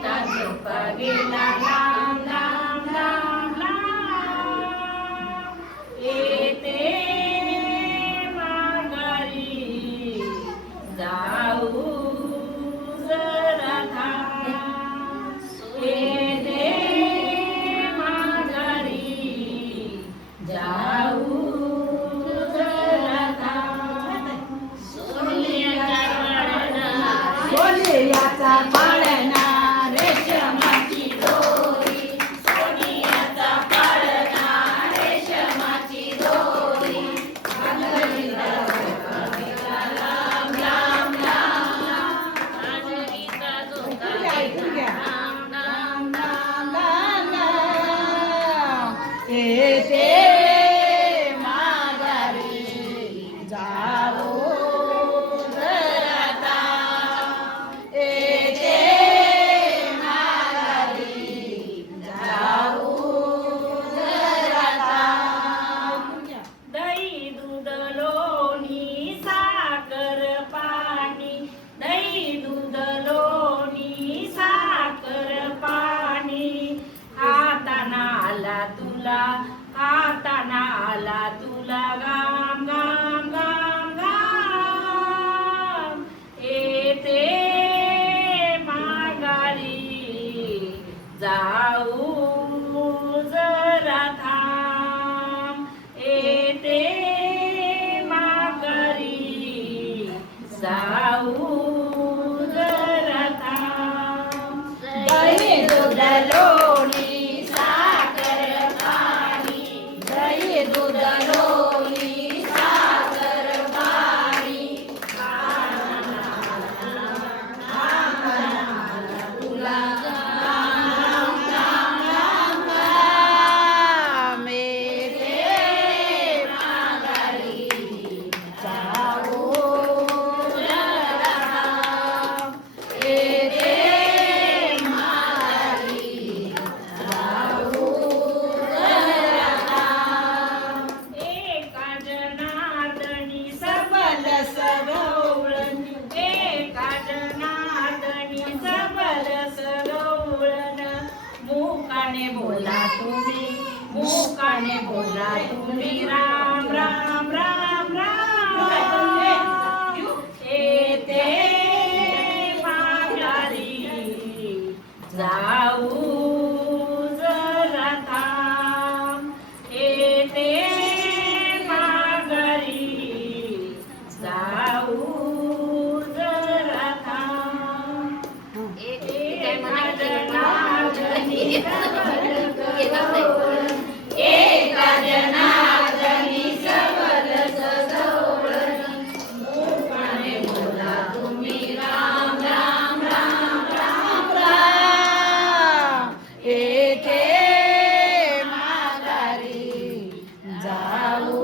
गीता झोपा गेला लांब लांब लांब लांब येते माघारी जाऊ जरा थांब येते माघारी जाऊ जरा थांब सोनियाचा पाळणा रेशमाची दोरी सोनियाचा पाळणा रेशमाची दोरी गीता झोका गेला लांब लांब लांब लांब गीता झोका गेला लांब लांब लांब लांब येते माघारी जाऊ हाताना आला तुला गाम गाम गाम गाम येते माघारी जाऊ जरा थांब येते माघारी जाऊ जरा थांब दही दूध लोणी दूध लोणी साखर पाणी तुला लांब लांब लांब लांब येते माघारी जाऊ जरा थांब येते माघारी जाऊ मुखाने बोला तुम्ही राम राम राम राम येते माघारी जाऊ जरा थांब येते माघारी जाऊ जरा थांब एका जनार्दनी सबल सजवळण मुखाने बोला तुम्ही राम राम राम राम राम येते माघारी जाऊ